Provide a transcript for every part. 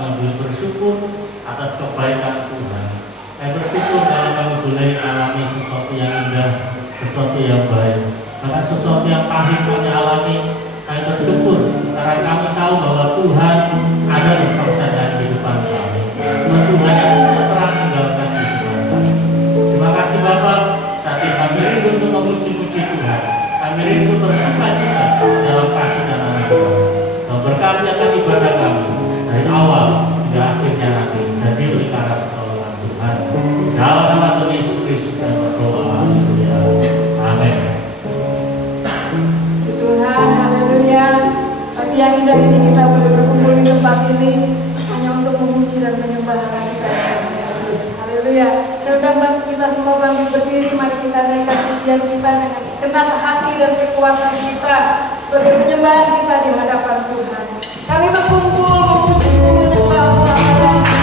kami bersyukur atas kebaikan Tuhan. Kami bersyukur karena kami boleh alami sesuatu yang indah, sesuatu yang baik. Bahkan sesuatu yang pahit kami alami, kami bersyukur karena kami tahu bahwa Tuhan ada bersama dalam kehidupan kami. Tuhan yang terang meninggalkan kehidupan kami. Terima kasih Bapak, saat ini kami rindu untuk memuji-muji Tuhan. Kami rindu bersukacita dalam kasih dan anugerah Tuhan. Berkati akan ibadah kami dari awal hingga akhirnya nanti. Jadi oleh karena pertolongan Tuhan. Dalam nama Tuhan Yesus Kristus dan berdoa. Haleluya. Amin. Tuhan, haleluya. Pagi yang indah ini kita boleh berkumpul di tempat ini hanya untuk memuji dan menyembah Allah kita. Haleluya. Saudara, kita semua bangkit berdiri, mari kita naikkan pujian kita dengan segenap hati dan kekuatan kita sebagai penyembahan kita di hadapan Tuhan. Kami berkumpul memuji dan menyembah Allah. Kami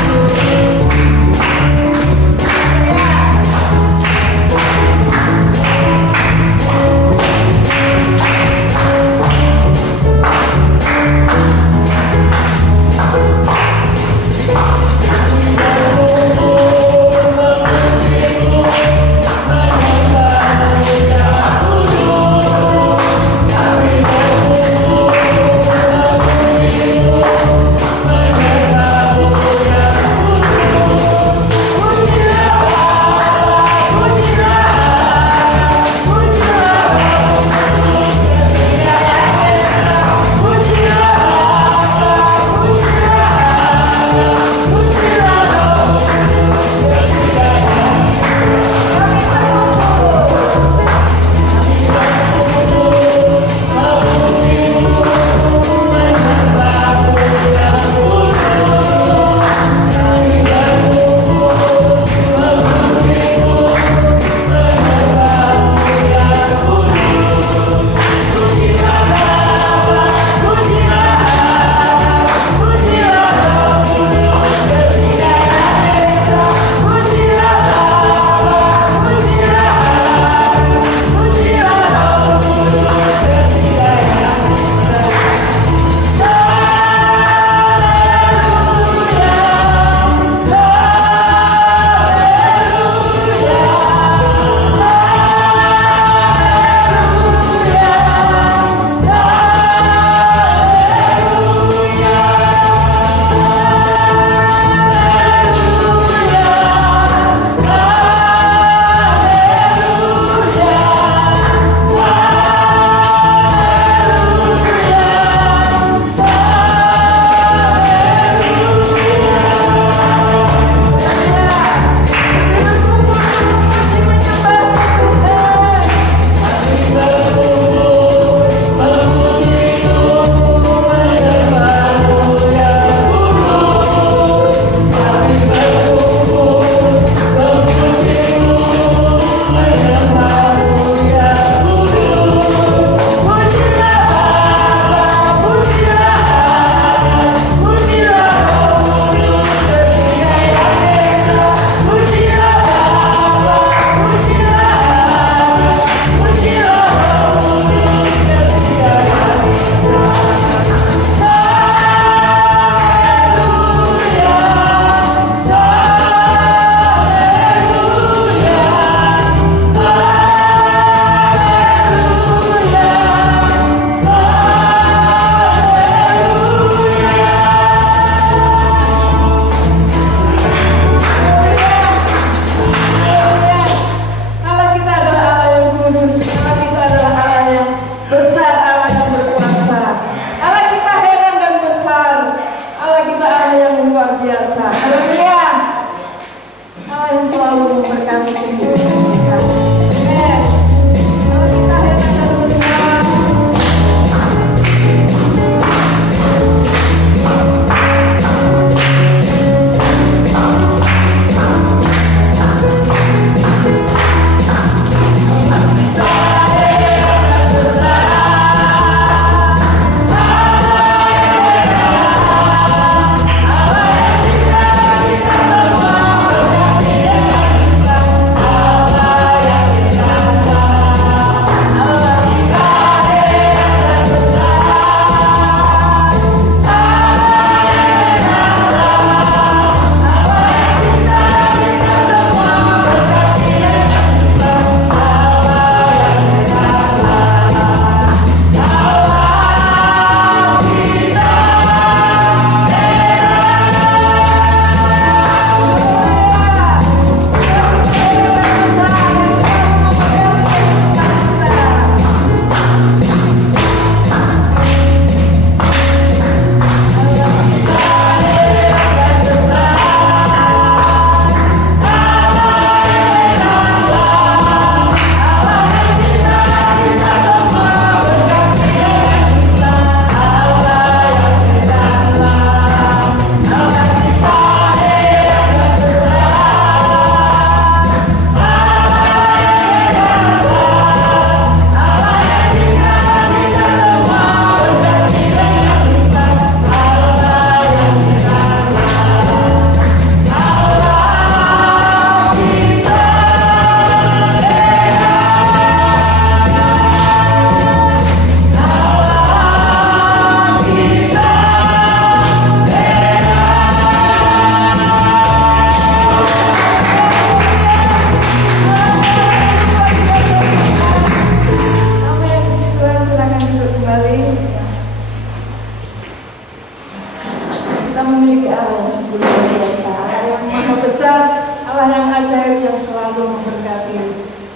Allah yang sungguh luar biasa, Allah yang maha besar, Allah yang ajaib, yang selalu memberkati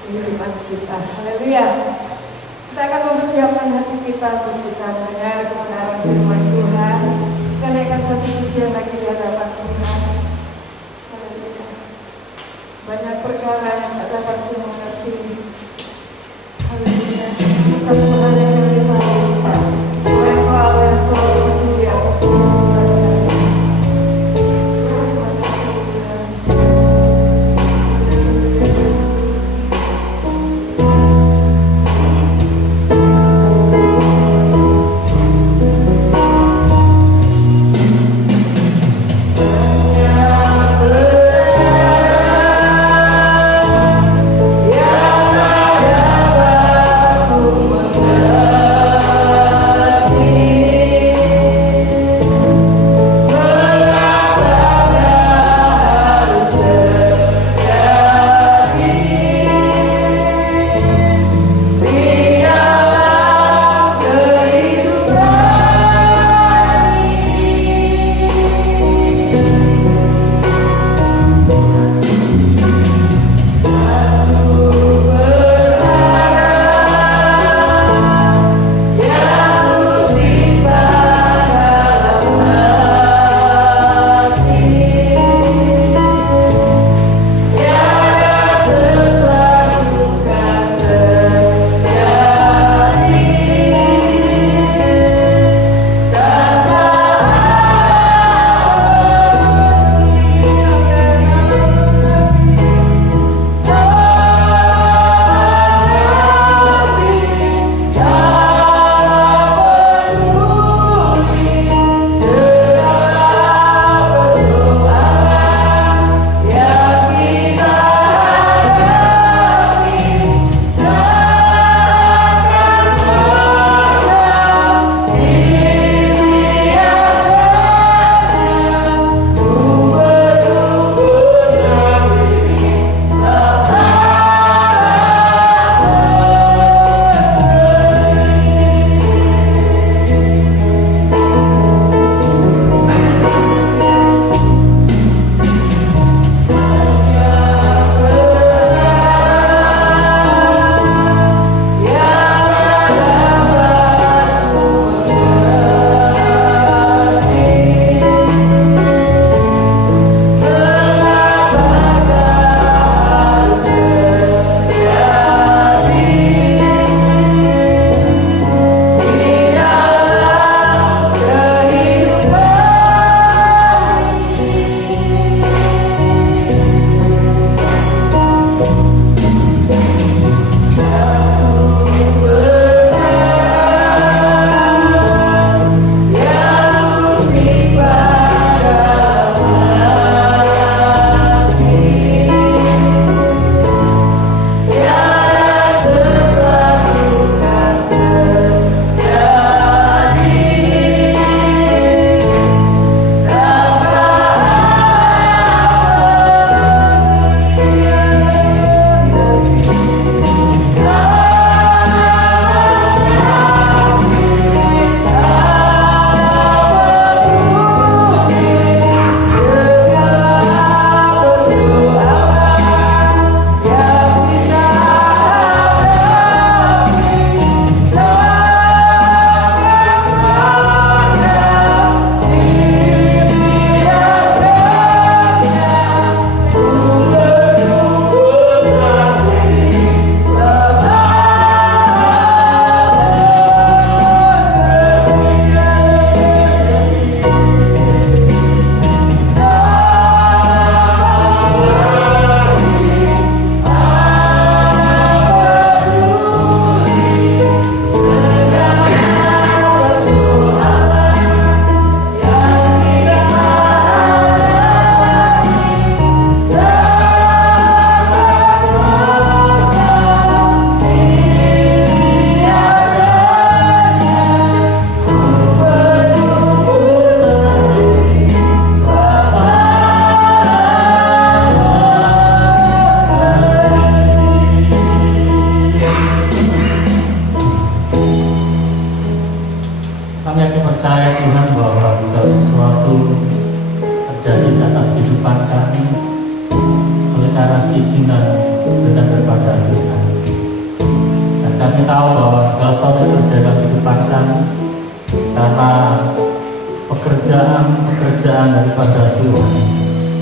kehidupan kita. Haleluya. Kita akan mempersiapkan hati kita untuk kita mendengar kebenaran firman Tuhan. Kita naikkan satu pujian lagi di hadapan Tuhan. Haleluya. Banyak perkara yang tak dapat dimengerti. Haleluya. Kita Tuhan yang lebih baik. Engkau Allah yang selalu berdiri atas kehidupan kami. kehidupan kami oleh karena keizinan dekat kepada Tuhan. Dan kami tahu bahwa segala sesuatu yang terjadi dalam kehidupan kami karena pekerjaan daripada Tuhan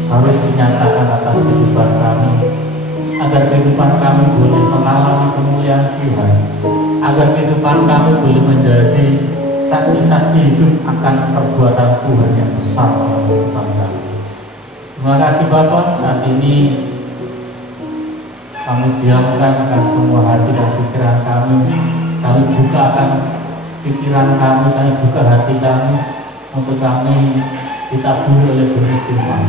harus dinyatakan atas kehidupan kami, agar kehidupan kami boleh mengalami kemuliaan Tuhan, agar kehidupan kami boleh menjadi saksi-saksi hidup akan perbuatan Tuhan yang besar dalam kehidupan kami. Terima kasih Bapak, saat ini kami diamkan akan semua hati dan pikiran kami bukakan pikiran kami buka hati kami untuk kami ditaburi oleh benih firman.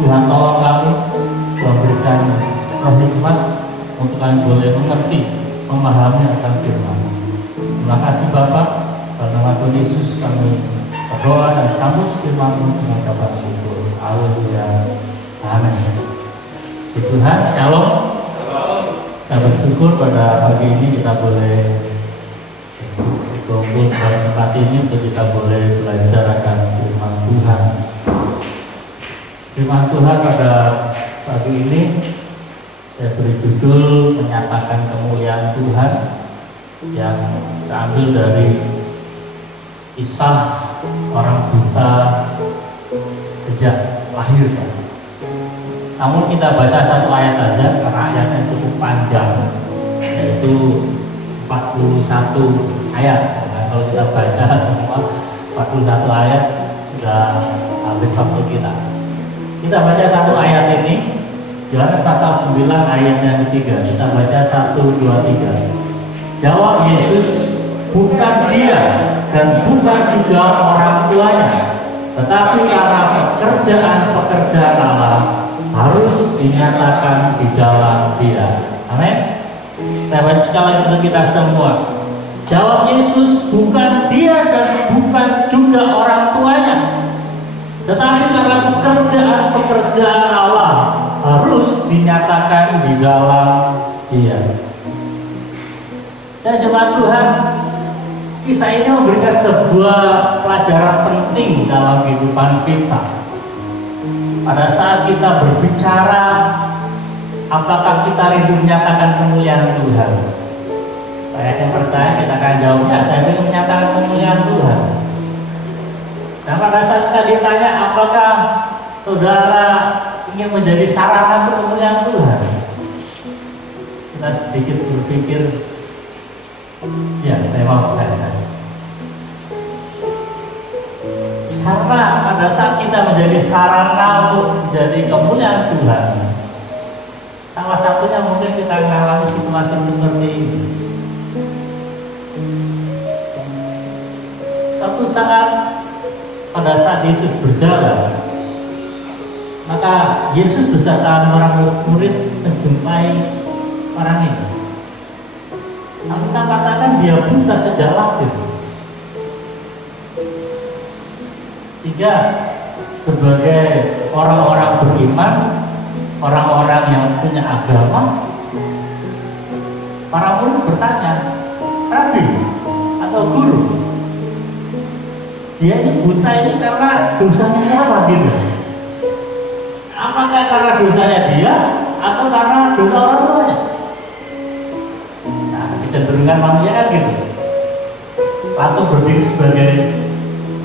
Tuhan tolong kami, Tuhan berikan roh hikmat untuk kami boleh mengerti, memahami akan firman. Terima kasih Bapak, dalam nama Tuhan Yesus kami berdoa dan sambut firman-Mu dengan ucapan syukur. Haleluya. Amin. Tuhan, shalom. Kita bersyukur pada pagi ini kita boleh berkumpul pada tempat ini untuk kita boleh belajar akan firman Tuhan. Firman Tuhan pada pagi ini saya beri judul menyatakan kemuliaan Tuhan, yang saya ambil dari kisah orang buta sejak lahir. Namun kita baca satu ayat saja karena ayatnya cukup panjang, yaitu 41 ayat. Nah, kalau kita baca semua 41 ayat sudah habis waktu kita. Kita baca satu ayat ini, Yohanes pasal 9 ayat yang ketiga. Kita baca 1, 2, 3. Jawab Yesus, bukan dia dan bukan juga orang tuanya, tetapi karena pekerjaan Allah harus dinyatakan di dalam dia. Amin. Saya baca sekali lagi untuk kita semua. Jawab Yesus, bukan dia dan bukan juga orang tuanya, tetapi karena pekerjaan Allah harus dinyatakan di dalam dia. Saya jemaat Tuhan, kisah ini memberikan sebuah pelajaran penting dalam kehidupan kita. Pada saat kita berbicara, apakah kita rindu menyatakan kemuliaan Tuhan? Saya yang percaya kita akan jawabnya, saya ingin menyatakan kemuliaan Tuhan. Dan pada saat kita ditanya, apakah saudara ingin menjadi sarana untuk kemuliaan Tuhan? Kita sedikit berpikir, ya saya mau berkata. Karena pada saat kita menjadi sarana untuk menjadi kemuliaan Tuhan, salah satunya mungkin kita mengalami situasi seperti ini. Suatu saat pada saat Yesus berjalan, maka Yesus beserta orang murid menjumpai orang ini. Nah, kita katakan dia buta sejak lahir. Sehingga sebagai orang-orang beriman, orang-orang yang punya agama, para murid bertanya, Rabi atau guru, dia ini buta ini karena dosanya siapa gitu? Apakah karena dosanya dia atau karena dosa orang tuanya? Nah, kecenderungan manusia kan gitu, langsung berdiri sebagai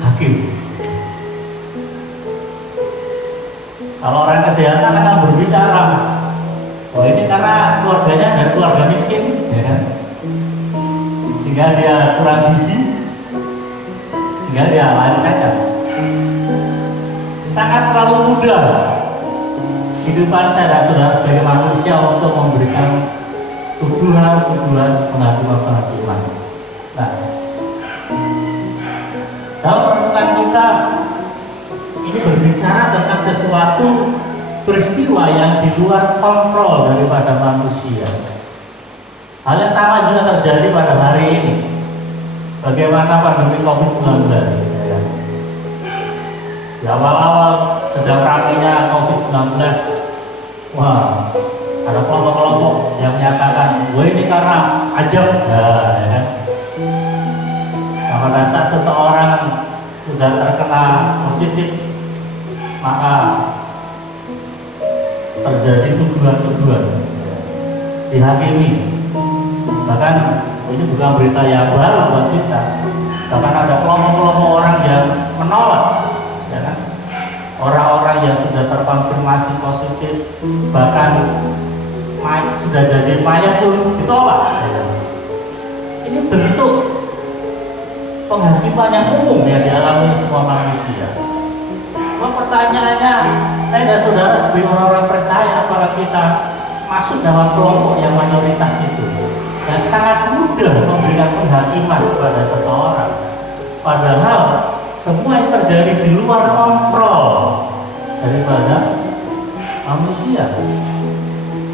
hakim. Kalau orang kesehatan akan berbicara, oh ini karena keluarganya dari keluarga miskin, ya kan? Sehingga dia kurang gizi, sehingga dia lahir cacat. Sangat terlalu mudah kehidupan saya dan saudara sebagai manusia untuk memberikan tuduhan pengakuan. Nah, dalam renungan kita ini berbicara tentang sesuatu peristiwa yang di luar kontrol daripada manusia. Hal yang sama juga terjadi pada hari ini. Bagaimana pandemi COVID-19? Ya. Di awal-awal sedang ramainya COVID-19, wah, ada kelompok-kelompok yang menyatakan, wah ini karena ajab, ya kan? Nah, pada saat seseorang sudah terkena positif, maka terjadi tuduhan-tuduhan, dihakimi. Bahkan ini bukan berita yang baru buat kita. Bahkan ada kelompok-kelompok orang yang menolak, ya kan? Orang-orang yang sudah terkonfirmasi positif, bahkan sudah jadi mayat pun ditolak. Ya. Ini bentuk penghakiman yang umum yang dialami semua manusia. Pertanyaannya, saya dan saudara sebagai orang-orang percaya, apakah kita masuk dalam kelompok yang mayoritas itu, yang sangat mudah memberikan penghakiman kepada seseorang, padahal semua yang terjadi di luar kontrol daripada manusia.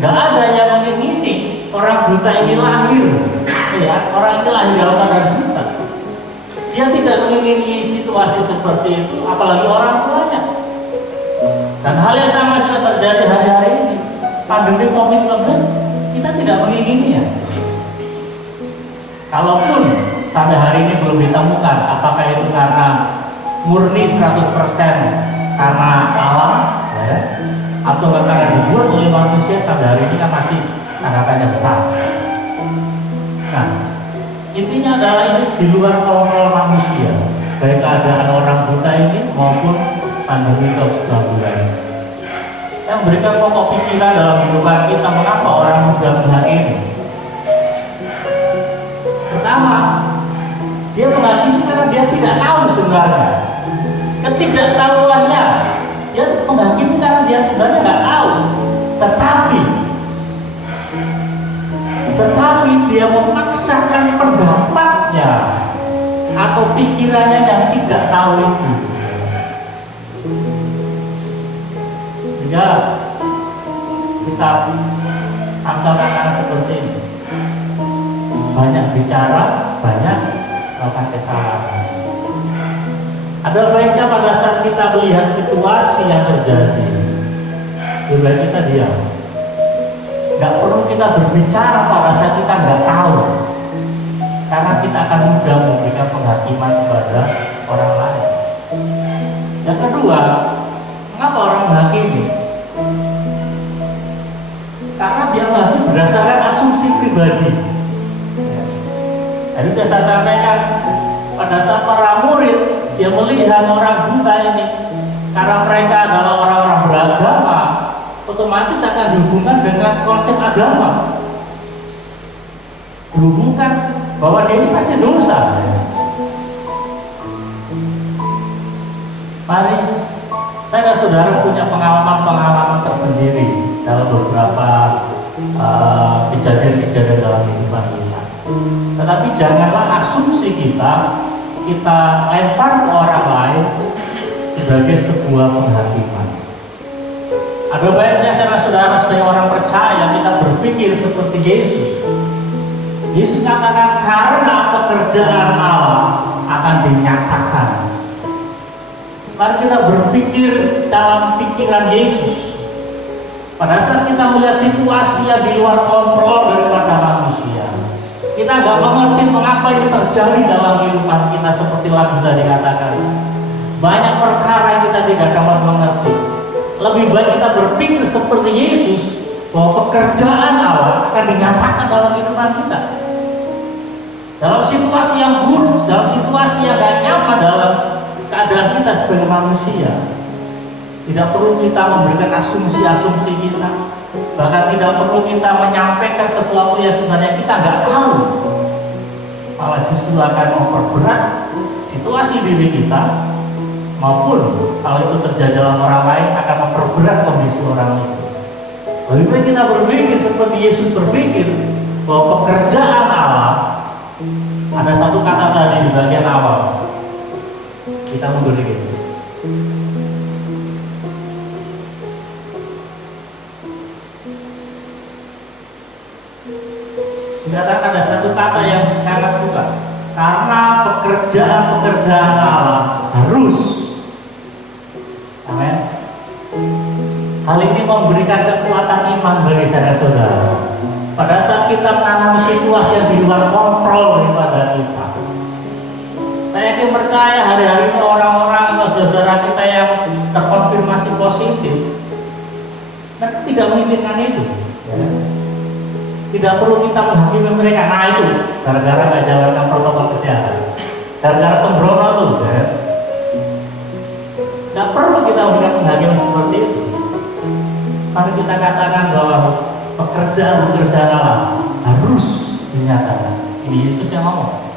Gak ada yang mengingini orang buta ini lahir, ya, orang ini lahir dalam keadaan buta. Dia tidak mengingini situasi seperti itu, apalagi orang tuanya. Dan hal yang sama juga terjadi hari-hari ini. Pandemi COVID-19 kita tidak mengingininya. Kalaupun sampai hari ini belum ditemukan apakah itu karena murni 100% karena alam, ya, atau karena dibuat oleh manusia, sampai hari ini kan masih tanda tanya besar. Nah, intinya adalah ini di luar kontrol manusia, baik keadaan orang buta ini maupun pandemi COVID-19. Saya memberikan pokok pikiran dalam kehidupan kita, mengapa orang mudah menghakimi. Pertama, dia menghakimi karena dia tidak tahu sebenarnya. Ketidaktahuannya, dia menghakimi karena dia sebenarnya nggak tahu. Tetapi dia memaksakan pendapatnya atau pikirannya yang tidak tahu itu. Sehingga kita angkat-angkat seperti ini, banyak bicara, banyak melakukan kesalahan. Ada baiknya pada saat kita melihat situasi yang terjadi, lebih baik kita diam. Gak perlu kita berbicara pada saat kita nggak tahu, karena kita akan mudah memberikan penghakiman kepada orang lain. Yang kedua, mengapa orang menghakimi? Karena dia menghakimi berdasarkan asumsi pribadi. Jadi saya sampaikan, pada saat para murid dia melihat orang buta ini, karena mereka adalah orang-orang beragama, otomatis akan dihubungkan dengan konsep agama, dihubungkan bahwa dia ini pasti dosa. Mari saya dan saudara punya pengalaman-pengalaman tersendiri dalam beberapa kejadian-kejadian dalam kehidupan kita. Tetapi janganlah asumsi kita lempar ke orang lain sebagai sebuah penghakiman. Ada baiknya saya saudara sebagai orang percaya kita berpikir seperti Yesus. Yesus katakan karena pekerjaan Allah akan dinyatakan. Mari kita berpikir dalam pikiran Yesus. Pada saat kita melihat situasi yang di luar kontrol daripada manusia, kita nggak mengerti mengapa ini terjadi dalam kehidupan kita, seperti lagu tadi katakan. Banyak perkara yang kita tidak dapat mengerti. Lebih baik kita berpikir seperti Yesus, bahwa pekerjaan Allah akan dinyatakan dalam kehidupan kita. Dalam situasi yang buruk, dalam situasi yang gak nyaman dalam keadaan kita sebagai manusia, tidak perlu kita memberikan asumsi-asumsi kita. Bahkan tidak perlu kita menyampaikan sesuatu yang sebenarnya kita nggak tahu. Malah justru akan memperberat situasi diri kita, maupun kalau itu terjadi dalam orang lain akan memperberat kondisi orang itu. Lebih baik kita berpikir seperti Yesus berpikir, bahwa pekerjaan Allah, ada satu kata tadi di bagian awal, kita memberi itu. Dikatakan ada satu kata yang sangat suka, karena pekerjaan Allah harus. Amin. Hal ini memberikan kekuatan iman bagi saudara-saudara. Pada saat kita mengalami situasi yang di luar kontrol daripada kita, saya yakin percaya hari-hari ini orang-orang atau saudara kita yang terkonfirmasi positif, Mereka tidak menginginkan itu. Ya. Tidak perlu kita menghakimi mereka. Nah itu gara-gara nggak jalankan protokol kesehatan, gara-gara sembrono tuh. Ya. Tidak perlu kita memberikan penghakiman seperti itu. Tapi kita katakan bahwa pekerjaan Allah harus dinyatakan. Ini Yesus yang ngomong.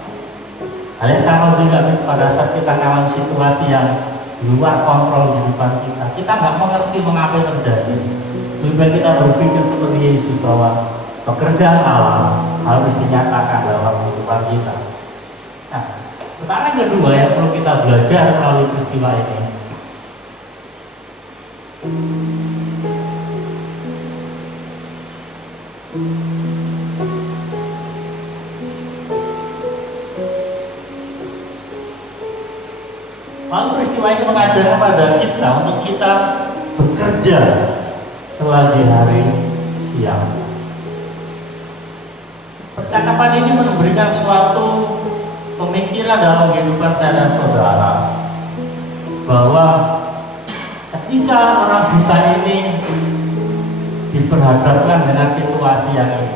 Hal yang sama juga pada saat kita mengalami situasi yang luar kontrol di depan kita. Kita nggak mengerti mengapa terjadi. Lebih baik kita berpikir seperti Yesus bahwa pekerjaan Allah harus dinyatakan dalam kehidupan kita. Nah, pertanyaan kedua yang perlu kita belajar melalui peristiwa ini. Lalu peristiwa ini mengajarkan kepada kita untuk kita bekerja selagi hari siang. Percakapan ini memberikan suatu pemikiran dalam kehidupan saya dan saudara bahwa ketika orang buta ini diperhadapkan dengan situasi yang ini,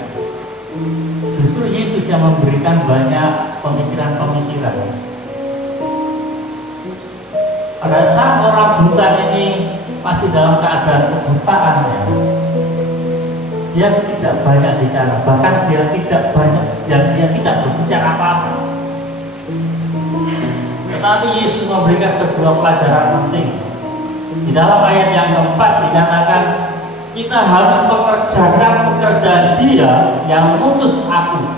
justru Yesus yang memberikan banyak pemikiran-pemikiran. Pada saat orang buta ini masih dalam keadaan kebutaannya, dia tidak banyak bicara, bahkan dia tidak berbicara apa-apa. Tetapi Yesus memberikan sebuah pelajaran penting. Di dalam ayat yang keempat dikatakan, kita harus mengerjakan pekerjaan Dia yang mengutus aku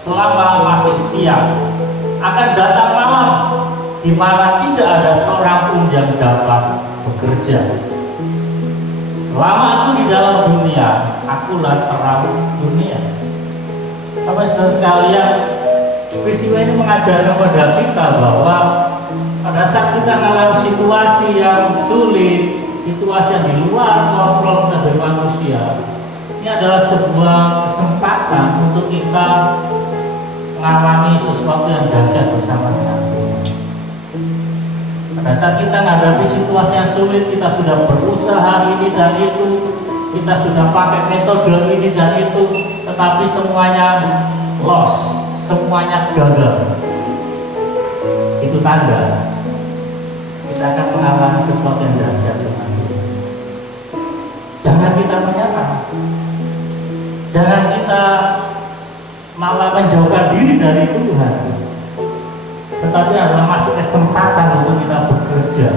selama masih siang. Akan datang malam di mana tidak ada seorang pun yang dapat bekerja. Selama aku di dalam dunia, akulah terang dunia. Saudara sekalian, peristiwa ini mengajarkan kepada kita bahwa pada saat kita mengalami situasi yang sulit, situasi yang di luar kontrol kita dari manusia, ini adalah sebuah kesempatan untuk kita mengalami sesuatu yang dahsyat bersama dengan Tuhan. Pada saat kita menghadapi situasi yang sulit, kita sudah berusaha ini dan itu, kita sudah pakai metode ini dan itu, tetapi semuanya loss, semuanya gagal. Itu tanda kita akan mengalami sesuatu yang dahsyat. Jangan kita menyerah, jangan kita malah menjauhkan diri dari Tuhan. Tetapi adalah masih kesempatan untuk kita bekerja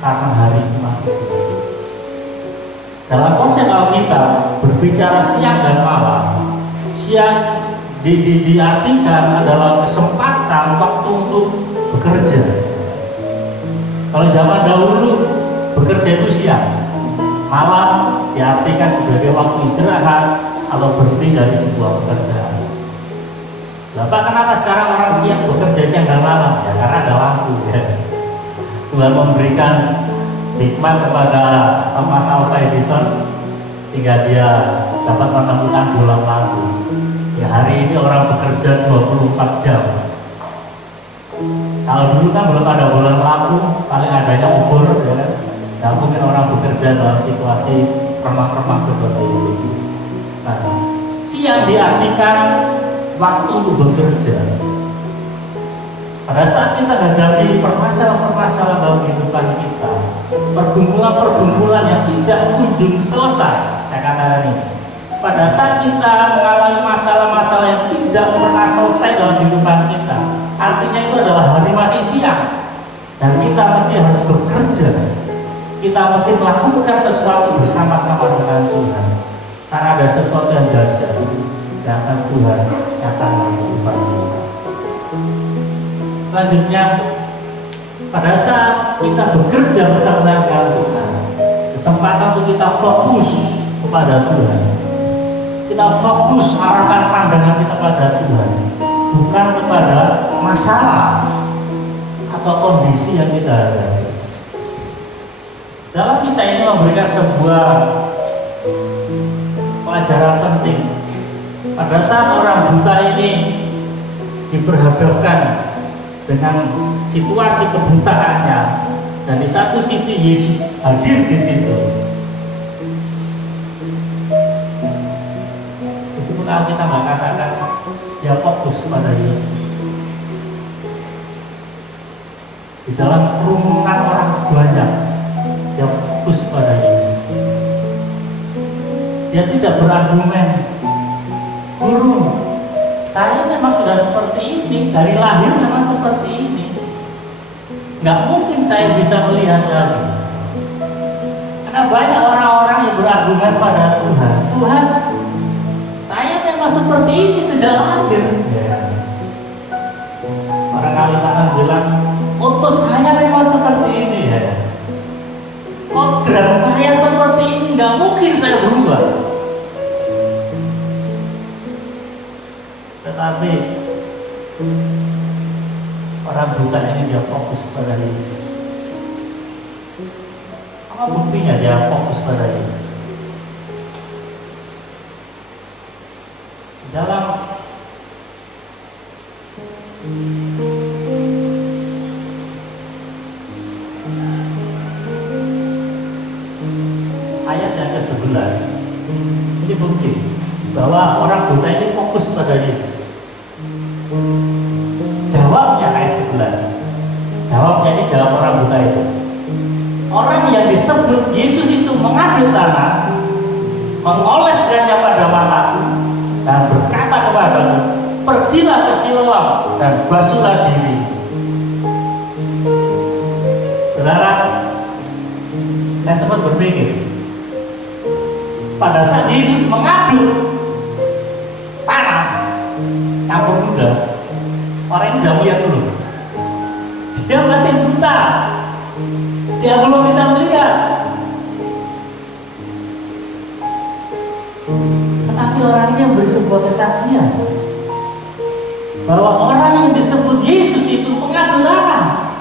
karena hari ini masih sulit. Dalam konsep Alkitab berbicara siang dan malam. Siang diartikan adalah kesempatan waktu untuk bekerja. Kalau zaman dahulu bekerja itu siang, malam diartikan sebagai waktu istirahat atau berhenti dari sebuah pekerjaan. Bapak, kenapa sekarang orang siang bekerja siang dan malam? Ya karena ada lampu ya. Tuhan memberikan hikmat kepada Thomas Alva Edison sehingga dia dapat menemukan bola lampu. Ya, hari ini orang bekerja 24 jam. Kalau dulu kan belum ada bola lampu, paling adanya obor ya kan. Tidak mungkin orang bekerja dalam situasi remang-remang seperti itu. Nah, siang diartikan waktu untuk bekerja. Pada saat kita menghadapi permasalahan-permasalahan dalam kehidupan kita, pergumulan-pergumulan yang tidak kunjung selesai, saya katakan ini. Pada saat kita mengalami masalah-masalah yang tidak pernah selesai dalam kehidupan kita, artinya itu adalah hari masih siang, dan kita mesti harus bekerja. Kita mesti melakukan sesuatu bersama-sama dengan Tuhan, karena ada sesuatu yang dahsyat yang akan Tuhan nyatakan dalam kehidupan kita. Selanjutnya, pada saat kita bekerja bersama dengan Tuhan, kesempatan untuk kita fokus kepada Tuhan. Kita fokus arahkan pandangan kita pada Tuhan, bukan kepada masalah atau kondisi yang kita hadapi. Dalam kisah ini memberikan sebuah pelajaran penting. Pada saat orang buta ini diperhadapkan dengan situasi kebutaannya, dan di satu sisi Yesus hadir di situ, kalau kita nggak katakan dia fokus pada Yesus. Di dalam kerumunan orang banyak, dia fokus pada Yesus. Dia tidak berargumen, guru, saya memang sudah seperti ini, dari lahir memang seperti ini. Nggak mungkin saya bisa melihat lagi. Karena banyak orang-orang yang berargumen pada Tuhan, Tuhan, saya memang seperti ini sejak lahir. Barangkali akan bilang, utus saya memang seperti ini ya. Kodrat saya seperti ini, nggak mungkin saya berubah. Tetapi orang buta ini dia fokus pada Yesus. Apa buktinya dia fokus pada Yesus? Dalam ayat yang ke-11 ini bukti bahwa orang buta ini fokus pada Yesus. Jawabnya ayat 11. Jawabnya ini jawab orang buta itu. Orang yang disebut Yesus itu mengadu tanah, mengoleskannya pada mataku dan berkata kepadamu, pergilah ke Siloam dan basuhlah diri. Saudara, saya sempat berpikir, pada saat Yesus mengadu tanah campur kuda, orang ini tidak melihat dulu. Dia masih buta, dia belum bisa melihat. Tetapi orang ini memberi sebuah kesaksian bahwa orang yang disebut Yesus itu mengadu tanah.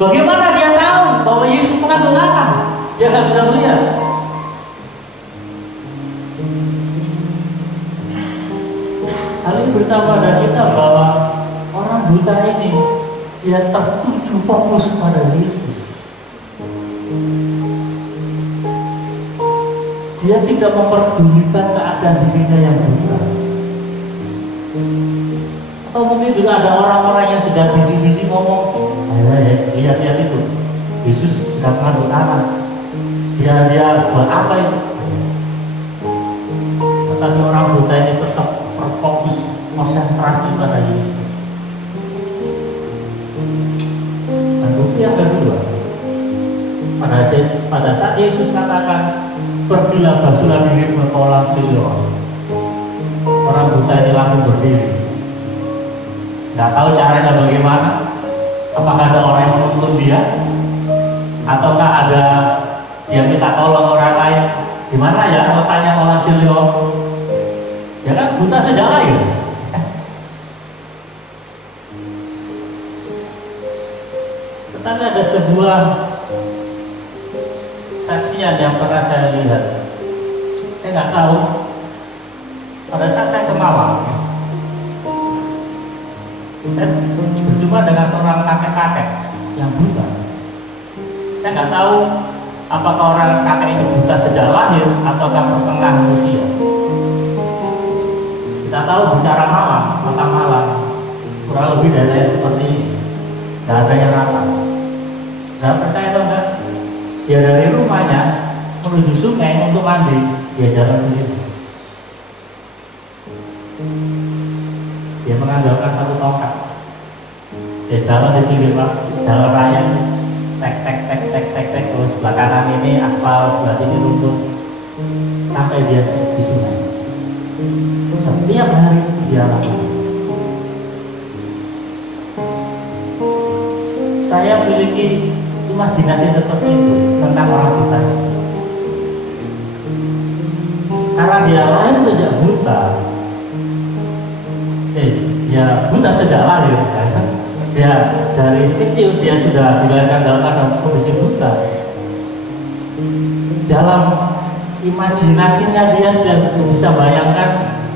Bagaimana dia tahu bahwa Yesus mengadu tanah? Dia nggak bisa melihat. Hal ini beritahu pada kita bahwa orang buta ini dia tertuju fokus pada Yesus. Dia tidak memperdulikan keadaan dirinya yang buta. Atau mungkin juga ada orang-orang yang sudah bisi-bisi ngomong, lihat itu, Yesus sudah mengadu tanah. Dia buat apa itu? Tetapi orang buta ini tetap berfokus, konsentrasi pada Yesus. Dan bukti yang kedua, pada saat Yesus katakan, pergilah basuhlah diri ke kolam Siloam, orang buta ini langsung berdiri. Nggak tahu caranya bagaimana, apakah ada orang yang menuntun dia, ataukah ada yang minta tolong orang lain. Gimana ya kalau tanya kolam Siloam? Ya kan buta sejak lahir. Tetapi ada sebuah saksian yang pernah saya lihat. Saya nggak tahu. Pada saat saya ke Malang, saya berjumpa dengan seorang kakek-kakek yang buta. Saya nggak tahu apakah orang kakek ini buta sejak lahir ataukah pertengahan usia. Kita tahu bicara malam, mata malam, kurang lebih dari seperti ini. Nggak ada yang rata. Nggak percaya atau enggak? Dia dari rumahnya menuju sungai untuk mandi, dia jalan sendiri. Dia mengandalkan satu tongkat. Dia jalan di pinggir jalan raya, tek, terus sebelah kanan ini aspal, sebelah sini rumput, sampai dia di sungai. Setiap hari dia lakukan. Saya memiliki imajinasi seperti itu tentang orang buta. Karena dia lahir sejak buta, dia buta sejak lahir, kan? Dia dari kecil dia sudah dilahirkan dalam keadaan kondisi buta. Dalam imajinasinya dia sudah bisa bayangkan,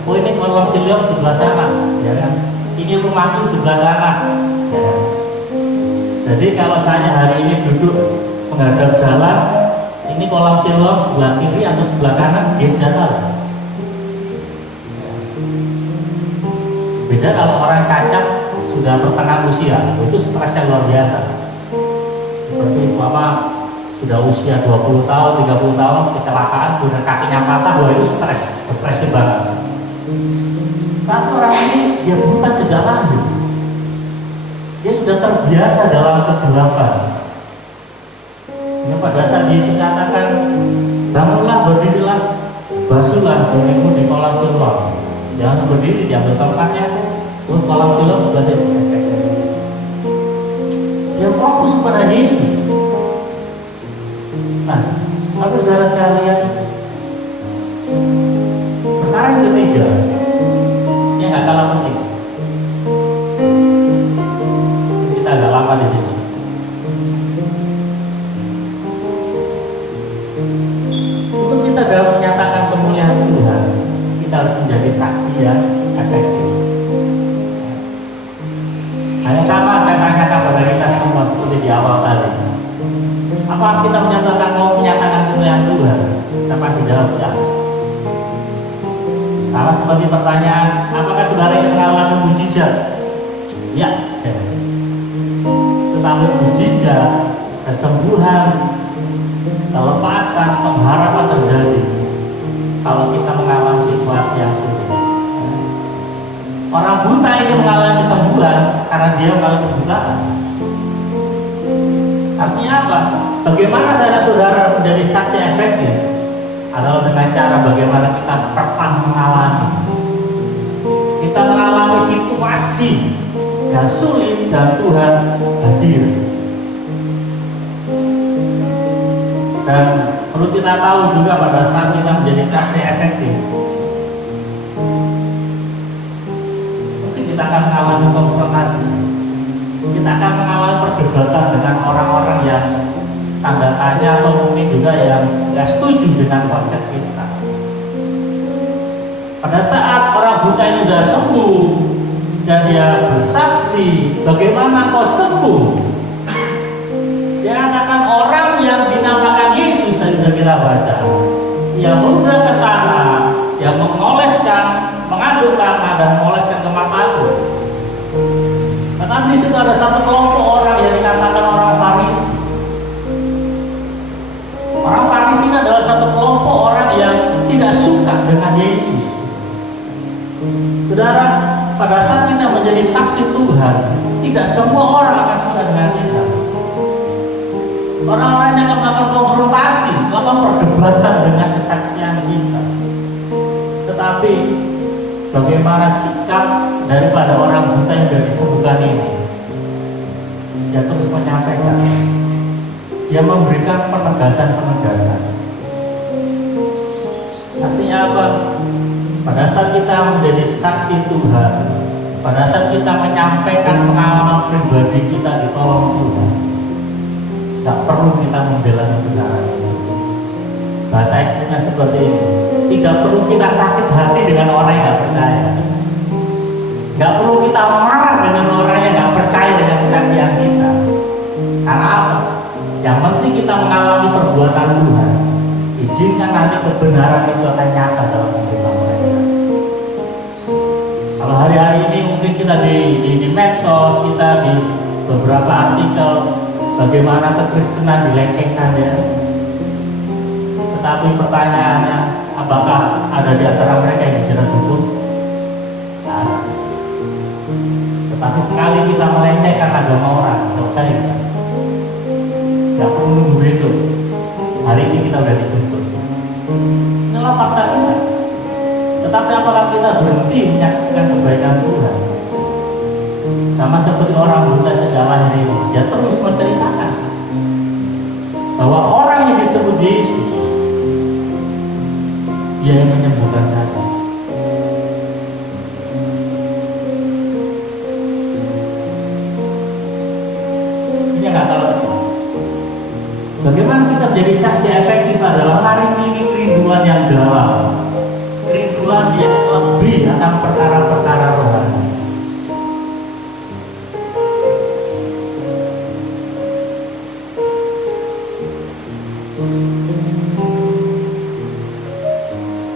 oh ini kolam Siloam sebelah sana, ya kan? Ini rumahku sebelah sana. Ya. Jadi kalau saya hari ini duduk menghadap jalan, ini kolam Siloam sebelah kiri atau sebelah kanan, dia sudah tahu. Beda kalau orang cacat sudah pertengahan usia, itu stresnya luar biasa. Seperti sudah usia 20 tahun, 30 tahun, kecelakaan, kemudian kakinya patah, wah itu stres, depresi banget. Tapi orang ini dia buta sejak lahir. Dia sudah terbiasa dalam kegelapan. Ini pada saat Yesus katakan, bangunlah, berdirilah, basuhlah badanmu di kolam Siloam. Jangan berdiri, diambil tempatnya. Kolam Siloam sudah ada. Dia fokus pada Yesus. Nah, tapi saudara sekalian, perkara yang ketiga, yang nggak kalah penting. Kita agak lama di sini. Untuk kita dalam menyatakan kemuliaan Tuhan, kita harus menjadi saksi yang efektif. Hanya sama saya tanyakan pada kita semua seperti di awal tadi. Apa kita mau menyatakan kemuliaan Tuhan? Kita pasti jawab ya. Sama seperti pertanyaan, apakah saudara yang mengalami mujizat? Ya. Tetapi mujizat, kesembuhan, kelepasan, pengharapan terjadi kalau kita mengalami situasi yang sulit. Orang buta ini mengalami kesembuhan karena dia mengalami kebutaan. Artinya apa? Bagaimana saudara-saudara menjadi saksi efektif adalah dengan cara bagaimana kita pernah mengalami. Kita mengalami situasi yang sulit dan Tuhan hadir. Dan perlu kita tahu juga pada saat kita menjadi saksi efektif, mungkin kita akan mengalami konfrontasi. Kita akan mengalami perdebatan dengan orang-orang yang tanda tanya atau mungkin juga yang tidak setuju dengan konsep kita. Pada saat orang buta ini sudah sembuh dan dia bersaksi, bagaimana kau sembuh? Dia katakan orang yang dinamakan Yesus tadi sudah kita baca, yang mudah ke tanah, yang mengoleskan, mengaduk tanah dan mengoleskan ke mataku. Tetapi di situ ada satu kelompok orang yang dikatakan orang Farisi. Orang Farisi ini adalah satu kelompok orang yang tidak suka dengan Yesus. Saudara, pada saat kita menjadi saksi Tuhan, tidak semua orang akan suka dengan kita. Orang-orang yang akan melakukan konfrontasi, melakukan perdebatan dengan kesaksian kita. Tetapi bagaimana sikap daripada orang buta yang sudah disembuhkan ini? Dia terus menyampaikan, dia memberikan penegasan-penegasan. Artinya apa? Pada saat kita menjadi saksi Tuhan, pada saat kita menyampaikan pengalaman pribadi kita ditolong Tuhan, tidak perlu kita membela kebenaran itu. Bahasa ekstrimnya seperti ini. Tidak perlu kita sakit hati dengan orang yang tidak percaya. Tidak perlu kita marah dengan orang yang tidak percaya dengan kesaksian kita. Karena apa? Yang penting kita mengalami perbuatan Tuhan. Izinkan nanti kebenaran itu akan nyata dalam kehidupan mereka. Kalau hari-hari ini mungkin kita di medsos, kita di beberapa artikel bagaimana kekristenan dilecehkan ya. Tetapi pertanyaannya, apakah ada di antara mereka yang dijerat hukum? Ada. Tetapi sekali kita melecehkan agama orang, selesai kita. Tidak perlu nunggu besok. Hari ini kita sudah dijemput. Inilah fakta kita. Tetapi apakah kita berhenti menyaksikan kebaikan Tuhan? Sama seperti orang buta sejak lahir ini, dia terus menceritakan bahwa orang yang disebut Yesus, dia yang menyembuhkan saya. Ini nggak tahu. Bagaimana kita menjadi saksi efektif adalah hari ini kerinduan yang dalam, kerinduan yang lebih akan perkara-perkara rohani.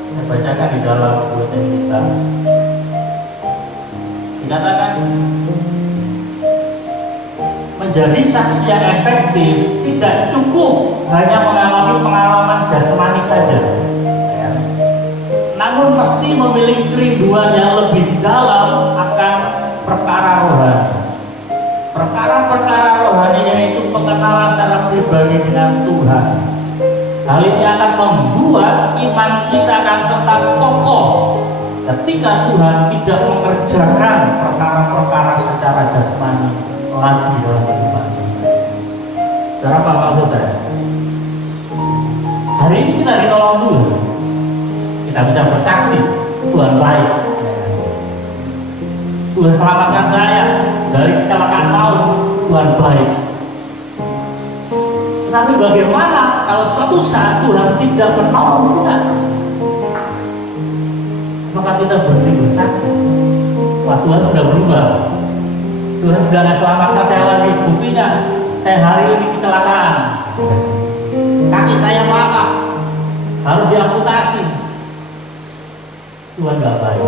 Saya bacakan di dalam bulletin kita. dikatakan menjadi saksi yang efektif tidak cukup hanya mengalami pengalaman jasmani saja, ya. Namun mesti memiliki kerinduan yang lebih dalam akan perkara rohani. Perkara-perkara rohani yaitu pengenalan secara pribadi dengan Tuhan. Hal ini akan membuat iman kita akan tetap kokoh ketika Tuhan tidak mengerjakan perkara-perkara secara jasmani lagi dalam kehidupan kita. Saudara, apa maksud saya? Hari ini kita ditolong Tuhan, kita bisa bersaksi Tuhan baik. Tuhan selamatkan saya dari kecelakaan maut, Tuhan baik. Tapi bagaimana kalau suatu saat Tuhan tidak menolong kita? Maka kita berhenti bersaksi. Wah, Tuhan sudah berubah. Tuhan sudah tidak selamatkan saya lagi. Buktinya saya hari ini kecelakaan, kaki saya patah, harus diamputasi. Tuhan gak baik.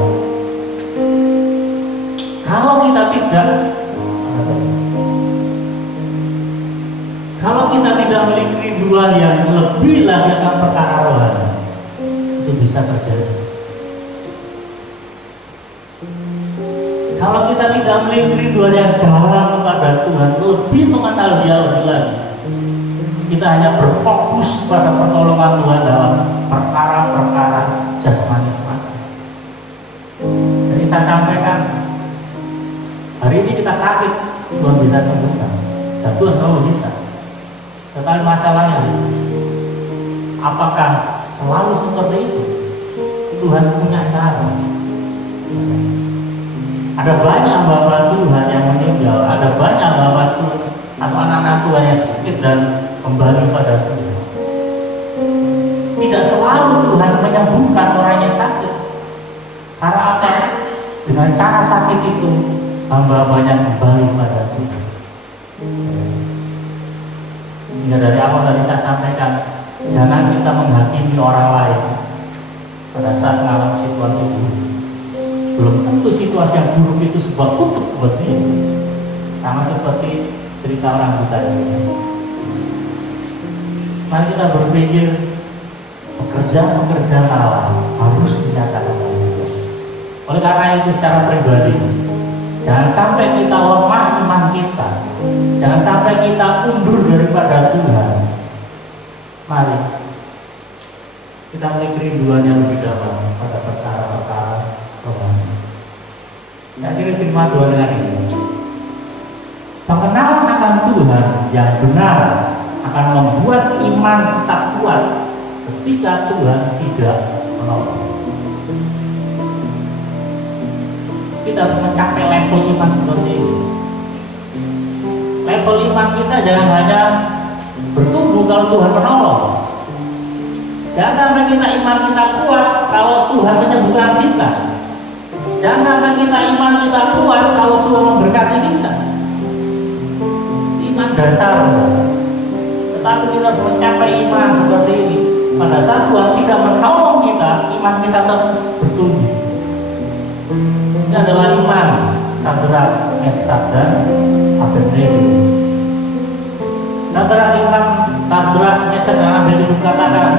Kalau kita tidak memiliki kerinduan yang lebih lagi akan perkara rohani, itu bisa terjadi. Kalau kita tidak memiliki kerinduan yang dalam kepada Tuhan, lebih mengenal Dia lebih lagi, kita hanya berfokus pada pertolongan Tuhan dalam perkara-perkara jasmani semata. Jadi saya sampaikan, hari ini kita sakit, Tuhan bisa sembuhkan, dan Tuhan selalu bisa. Tetapi masalahnya, apakah selalu seperti itu? Tuhan punya cara. Ada banyak hamba Tuhan yang meninggal, ada banyak hamba Tuhan atau anak-anak Tuhan yang sakit dan kembali pada Tuhan. Tidak selalu Tuhan menyembuhkan orang yang sakit. Karena apa? Dengan cara sakit itu, hamba-hambanya kembali pada Tuhan. Hingga dari awal tadi saya sampaikan, jangan kita menghakimi orang lain pada saat mengalami situasi buruk. Belum tentu situasi yang buruk itu sebuah kutuk buat dia. Sama seperti cerita orang buta ini. Mari kita berpikir, pekerjaan Allah harus dinyatakan oleh Tuhan. Oleh karena itu secara pribadi, jangan sampai kita lemah iman kita, jangan sampai kita undur daripada Tuhan. Mari kita memiliki kerinduan yang lebih dalam pada perkara-perkara rohani. Saya kira firman Tuhan hari ini, pengenalan akan Tuhan yang benar akan membuat iman kita kuat ketika Tuhan tidak menolong. Kita harus mencapai level iman seperti ini. Level iman kita jangan hanya bertumbuh kalau Tuhan menolong. Jangan sampai kita iman kita kuat kalau Tuhan menyembuhkan kita. Jangan sampai kita iman kita kuat kalau Tuhan memberkati kita. Iman dasar. Tetapi kita harus mencapai iman seperti ini. Pada saat Tuhan tidak menolong kita, iman kita tetap bertumbuh. Ini adalah iman Sadrak, Mesak, dan Abednego. Sadrak, Mesak, dan Abednego katakan,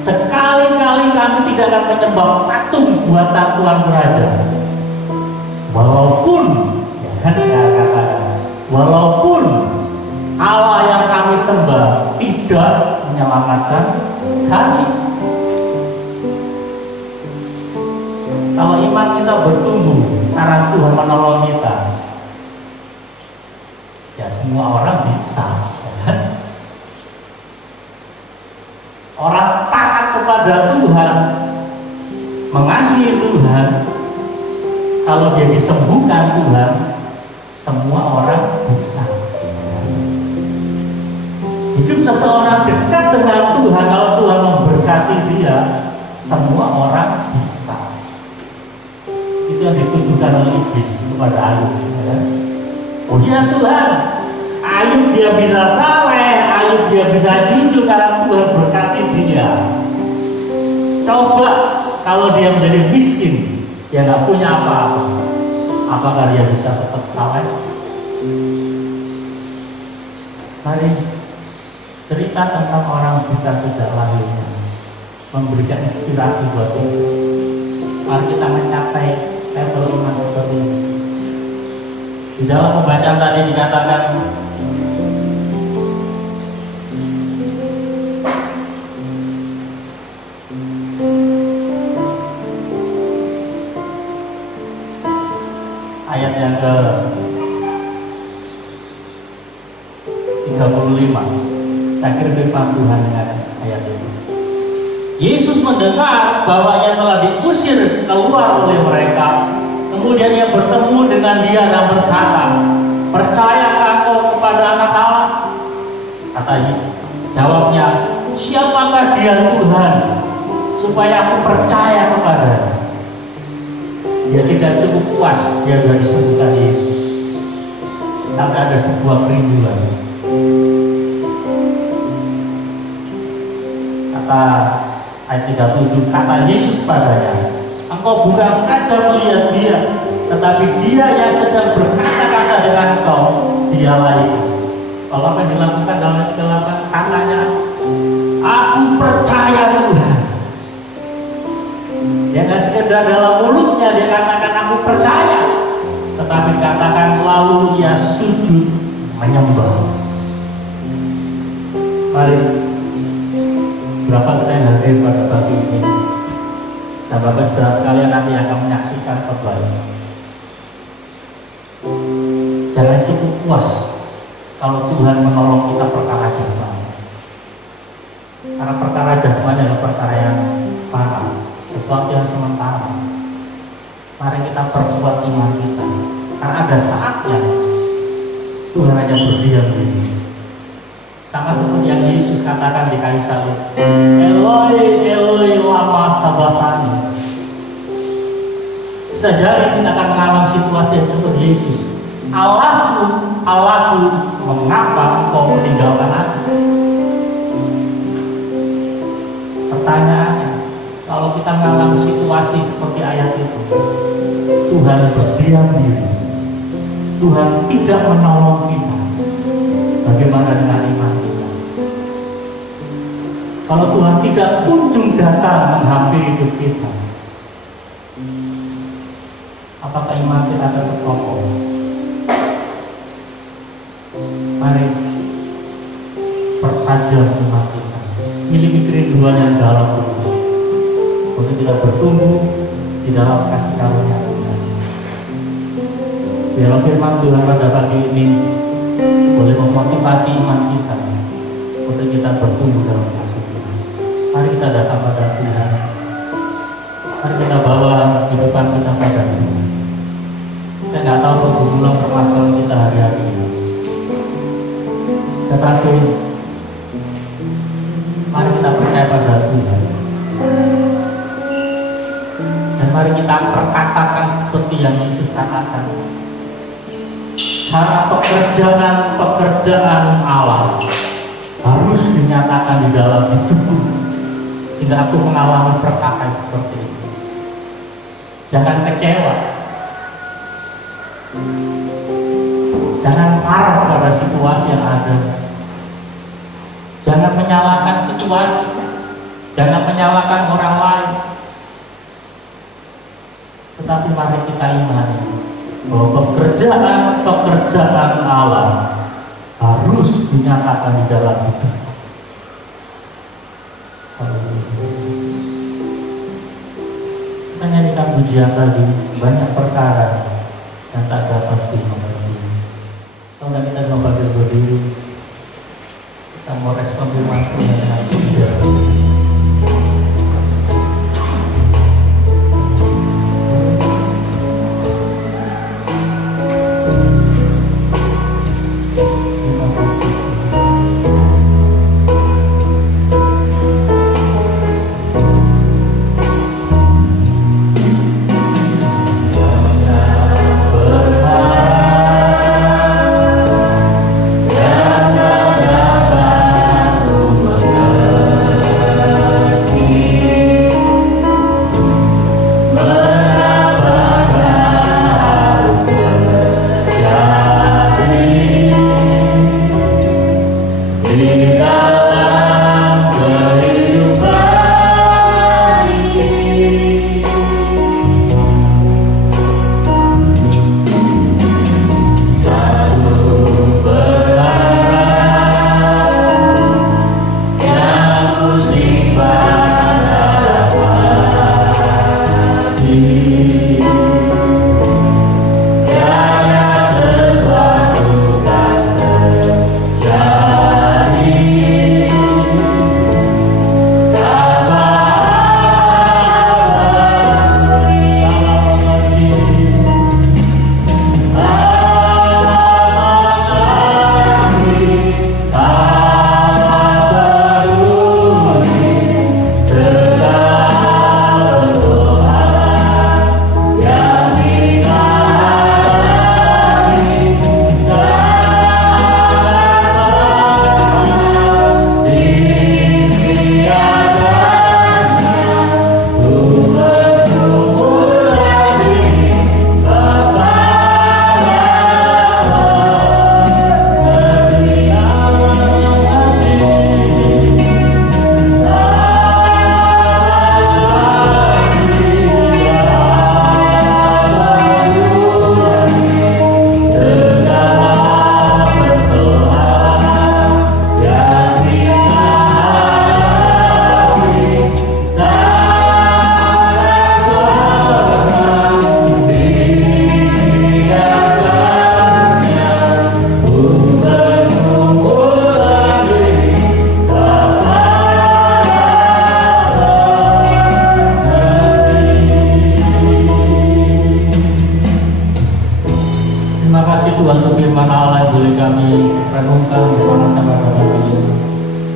sekali-kali kami tidak akan menyembah patung buatan Tuhan Raja. Walaupun walaupun Allah yang kami sembah tidak menyelamatkan kami. Kalau iman kita bertumbuh karena Tuhan menolong kita, ya semua orang bisa. Orang taat kepada Tuhan, mengasihi Tuhan, kalau dia disembuhkan Tuhan, semua orang bisa. Hidup seseorang dekat dengan Tuhan, kalau Tuhan memberkati dia, semua orang bisa. Itu yang ditunjukkan oleh iblis kepada Ayub. Ya. Oh ya Tuhan, Ayub dia bisa saleh, Ayub dia bisa jujur karena Tuhan berkati dia. Coba kalau dia menjadi miskin, dia nggak punya apa-apa. apakah dia bisa tetap saleh? Mari cerita tentang orang buta sejak lahirnya memberikan inspirasi buat kita. Mari kita mencapai level iman seperti ini. Di dalam pembacaan tadi dikatakan ayat yang ke 35. Akhir firman Tuhan dengan ayat ini. Yesus mendengar bahwa ia telah diusir keluar oleh mereka. Kemudian ia bertemu dengan dia dan berkata, "Percayakah kau kepada Anak Allah?" Katanya, jawabnya, "Siapakah dia Tuhan, supaya aku percaya kepadanya?" Dia tidak cukup puas dia sudah disembuhkan Yesus, tapi ada sebuah kerinduan. Kata ayat 37, kata Yesus padanya, "Engkau bukan saja melihat dia, tetapi dia yang sedang berkata-kata dengan engkau, dialah itu." Kalau apa yang dilakukan dalam kecelakaan, katanya, "Aku percaya Tuhan." Dia nggak sekedar dalam mulutnya dia katakan aku percaya, tetapi katakan lalu ia sujud menyembah. Mari, berapa kita yang hadir pada pagi ini? Dan Bapak Saudara sekalian nanti akan menyaksikan khotbah ini. Jangan cukup puas kalau Tuhan menolong kita perkara jasmani. Karena perkara jasmani adalah perkara yang fana, sesuatu yang sementara. Mari kita perkuat iman kita, karena ada saatnya Tuhan hanya berdiam diri. Sama seperti yang Yesus katakan di kayu salib, "Eloi, Eloi, lama sabachthani." Bisa jadi kita akan mengalami situasi yang seperti Yesus. "Allahku, Allahku, mengapa engkau meninggalkan aku?" Pertanyaannya, kalau kita mengalami situasi seperti ayat itu, Tuhan berdiam diri, Tuhan tidak menolong kita, bagaimana dengan iman kita? Kalau Tuhan tidak kunjung datang menghampiri hidup kita, apakah iman kita tetap kokoh? Mari pertajam iman kita, miliki kerinduan yang dalam untuk kita bertumbuh di dalam kasih karunia Tuhan. Biarlah firman Tuhan pada pagi ini boleh memotivasi iman kita untuk kita bertumbuh dalam kasih Tuhan. Mari kita datang pada Tuhan. Mari kita bawa kehidupan kita pada Tuhan. Saya nggak tahu pergumulan permasalahan kita hari-hari ini, tetapi mari kita percaya pada Tuhan. Dan mari kita perkatakan seperti yang Yesus katakan. Karena pekerjaan Allah harus dinyatakan di dalam hidupku, sehingga aku mengalami perkataan seperti itu. Jangan kecewa, jangan marah pada situasi yang ada, jangan menyalahkan situasi, jangan menyalahkan orang lain. Tetapi mari kita imani bahwa pekerjaan Allah harus dinyatakan di dalam hidup. Kita nyanyikan pujian tadi, banyak perkara yang tak dapat dimengerti. Kalau kita kembali berdiri, kita mau respon firman Tuhan dengan pujian. Berharap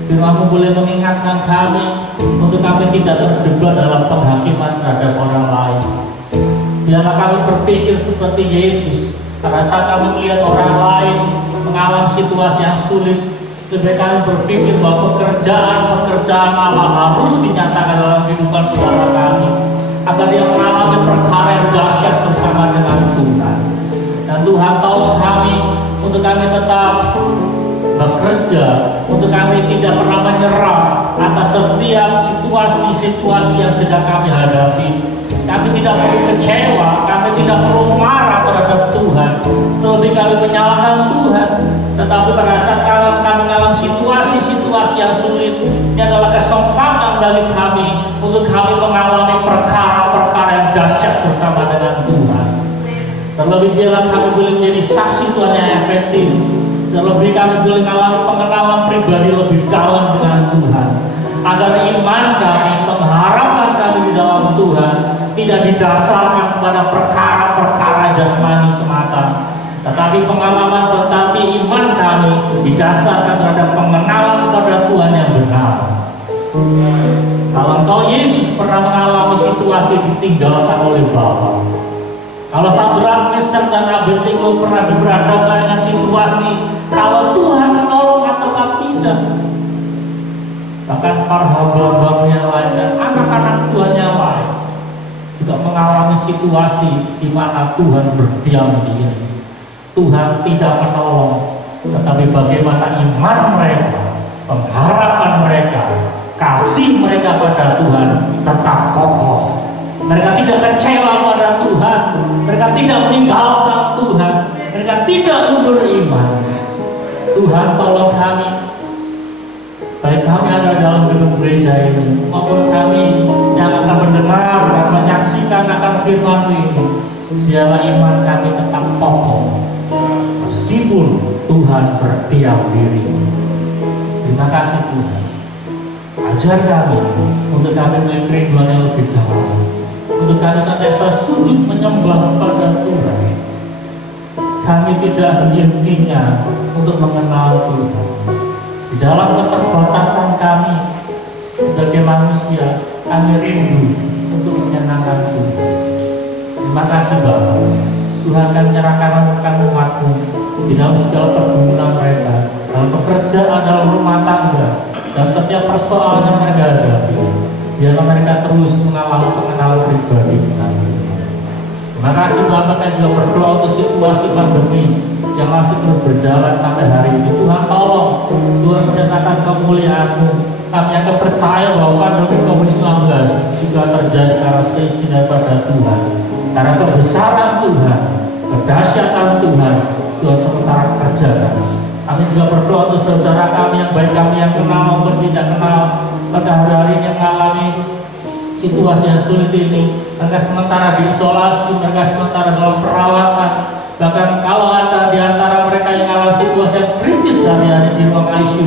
Firman-Mu boleh mengingatkan kami untuk kami tidak terjebak dalam penghakiman terhadap orang lain. Biarlah kami berpikir seperti Yesus. Pada saat kami melihat orang lain mengalami situasi yang sulit, lebih kami berpikir bahwa pekerjaan Allah harus dinyatakan dalam kehidupan saudara kami, agar dia mengalami perkara yang dahsyat bersama dengan Tuhan. Dan Tuhan tolong kami untuk kami tetap bekerja, untuk kami tidak pernah menyerah atas setiap situasi-situasi yang sedang kami hadapi. Kami tidak perlu kecewa, kami tidak perlu marah terhadap Tuhan, terlebih kami menyalahkan Tuhan. Tetapi pada saat kami mengalami situasi-situasi yang sulit, ini adalah kesempatan bagi kami untuk kami mengalami perkara-perkara yang dahsyat bersama dengan Tuhan. Terlebih biarlah kami boleh menjadi saksi Tuhan yang efektif. Terlebih kami boleh mengalami pengenalan pribadi lebih dalam dengan Tuhan, agar iman kami, pengharapan kami di dalam Tuhan tidak didasarkan kepada perkara-perkara jasmani semata, tetapi iman kami didasarkan terhadap pengenalan pada Tuhan yang benar. Kalau engkau Yesus pernah mengalami situasi ditinggalkan oleh Bapa, kalau Sadrak, Mesak, dan Abednego pernah berhadapan dengan situasi kalau Tuhan menolong atau tidak, bahkan para hamba-hamba yang lain dan anak-anak Tuhan yang lain juga mengalami situasi di mana Tuhan berdiam diri. Tuhan tidak menolong, tetapi bagaimana iman mereka, pengharapan mereka, kasih mereka pada Tuhan tetap kokoh. Mereka tidak kecewa pada Tuhan, mereka tidak meninggalkan Tuhan, mereka tidak mundur iman. Tuhan tolong kami, baik kami ada dalam gedung gereja ini maupun kami yang akan mendengar dan menyaksikan akan firman ini, biarlah iman kami tetap kokoh meskipun Tuhan berdiam diri. Terima kasih Tuhan, ajar kami untuk kami memiliki kerinduan yang lebih dalam, untuk kami senantiasa sujud menyembah kepada Tuhan. Kami tidak henti-hentinya untuk mengenal Tuhan. Di dalam keterbatasan kami sebagai manusia, kami rindu untuk menyenangkan Tuhan. Terima kasih Bapa. Tuhan akan menyerahkan umat-Mu di dalam segala pergumulan mereka, dalam pekerjaan, dalam rumah tangga, dan setiap persoalan yang mereka hadapi. Biarlah mereka terus mengalami pengenalan pribadi dengan Tuhan. Terima kasih Bapak, kami juga berdoa untuk situasi pandemi yang masih terus berjalan sampai hari ini. Tuhan tolong, Tuhan menyatakan kemuliaan-Mu. Kami akan percaya bahwa pandemi COVID-19 juga terjadi karena seizinnya pada Tuhan, karena kebesaran Tuhan, kedahsyatan Tuhan sementara kerjakan. Kami juga berdoa untuk saudara kami yang baik kami yang kenal maupun tidak kenal pada hari ini yang mengalami situasi yang sulit ini. Mereka sementara diisolasi, mereka sementara dalam perawatan. Bahkan kalau ada di antara mereka yang mengalami situasi yang kritis hari-hari di ruang ICU,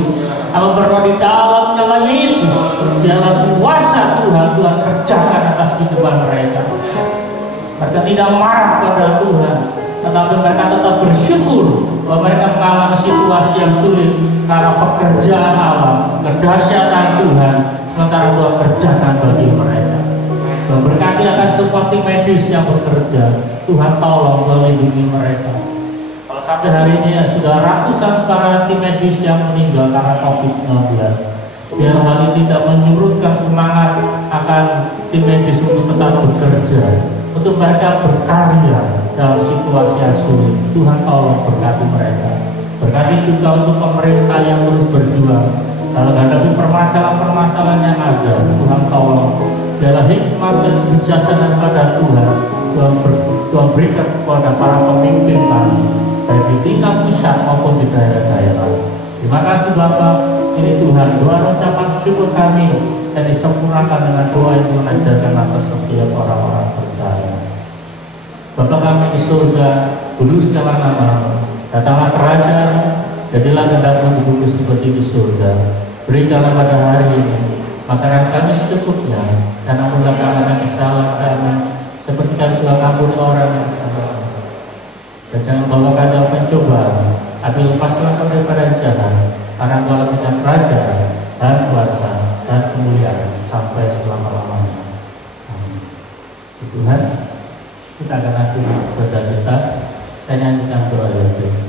kami berdoa di dalam nama Yesus, dalam kuasa Tuhan kerjakan atas kehidupan mereka. Mereka tidak marah pada Tuhan, tetapi mereka tetap bersyukur bahwa mereka mengalami situasi yang sulit karena pekerjaan Allah, kedahsyatan Tuhan, sementara Tuhan kerjakan bagi mereka. Berkati akan semua tim medis yang bekerja, Tuhan tolong melindungi mereka. Kalau sampai hari ini sudah ratusan para tim medis yang meninggal karena COVID-19, biar hal ini tidak menyurutkan semangat akan tim medis untuk tetap bekerja, untuk mereka berkarya dalam situasi yang sulit. Tuhan tolong berkati mereka. Berkati juga untuk pemerintah yang terus berjuang dalam menghadapi permasalahan-permasalahan yang ada. Tuhan tolong, biarlah hikmat dan kebijaksanaan pada Tuhan berikan kepada para pemimpin kami, baik di tingkat pusat maupun di daerah-daerah. Terima kasih Bapak. Ini Tuhan, doa ucapan syukur kami dan disempurnakan dengan doa yang mengajarkan atas setiap orang-orang percaya. Bapa kami di surga, kuduskanlah nama-Mu, datanglah kerajaan, jadilah kehendak-Mu di bumi seperti di surga. Berikanlah pada hari ini makanan kami secukupnya, dan ampunilah kami akan kesalahan kami, seperti kami juga mengampuni orang yang bersalah. Dan jangan bawa kami dalam pencobaan, tapi lepaslah kami daripada jahat, karena Engkau punya kerajaan, dan kuasa dan kemuliaan sampai selama-lamanya. Amin. Tuhan, kita akan akhiri ibadah kita dan nyanyikan doa itu.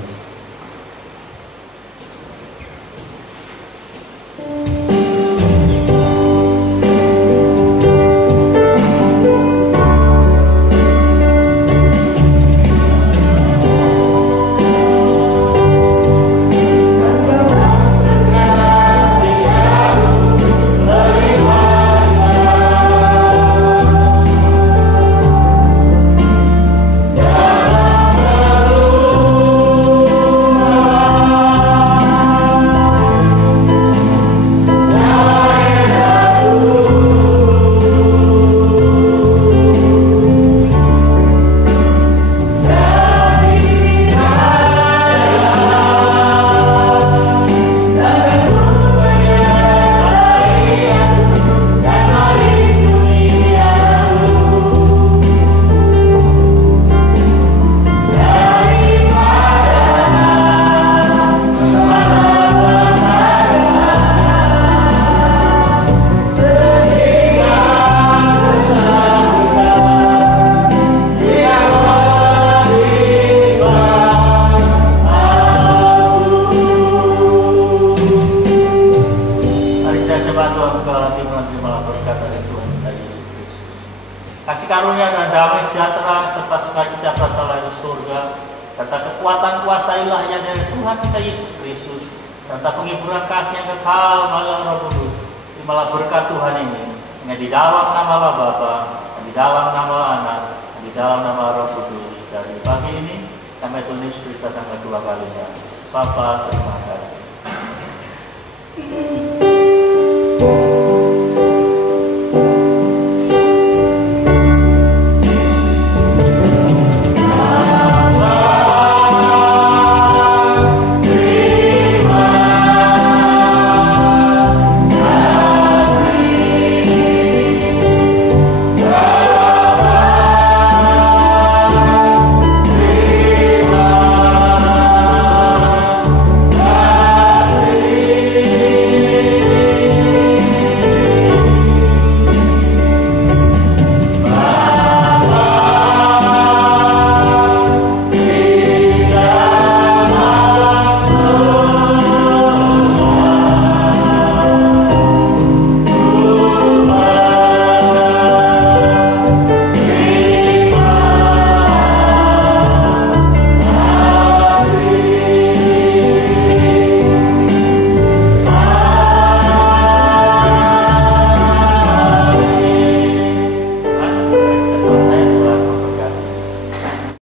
Bapa, terima kasih.